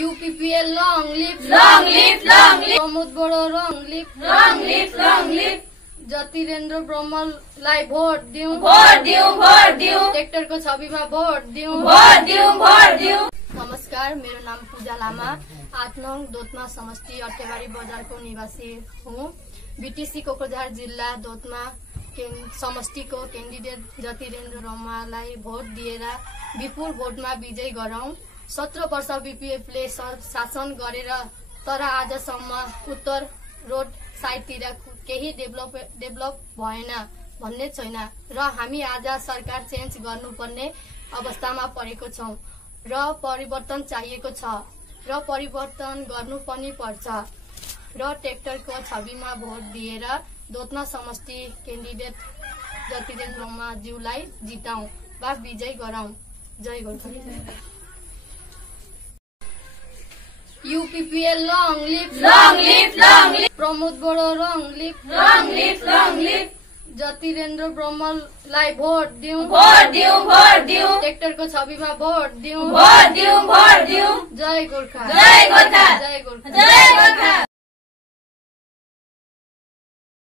UPPL long live Pramod बड़ो long live जतिरेन्द्र ब्रह्मलाई vote दिउँ tractor को छवि में भोट दिउँ। नमस्कार, मेरो नाम पूजा लामा, 8 नङ दोतमा समष्टि अठेबारी बजार को निवासी हूँ। बीटीसी कोक्राझार जिल्ला दोतमा समष्टि को कैंडिडेट जतिरेन्द्र ब्रह्मलाई भोट दिएर विपुल भोटमा विजय गराउँ। 17 वर्ष बीपीएफ ले शासन गरेर तर आजसम्म उत्तर रोड साइडतिर केही डेभलप भएन भन्ने छैन र हामी आज सरकार चेन्ज गर्नुपर्ने अवस्थामा परेको छौं र परिवर्तन चाहिएको छ र परिवर्तन गर्नु पनि पर्छ र ट्रैक्टरको छविमा भोट दिएर दोतमा समष्टि कैंडिडेट जतिरेन्द्र ब्रह्मज्यूलाई जिताउँ वा विजय गराउँ। जय Gorkha. UPPL long live Pramod बड़ो long live जतिरेन्द्र ब्रह्मलाई भोट दिउँ ट्रैक्टर को छवि में भोट दिउँ। जय गोर्खा।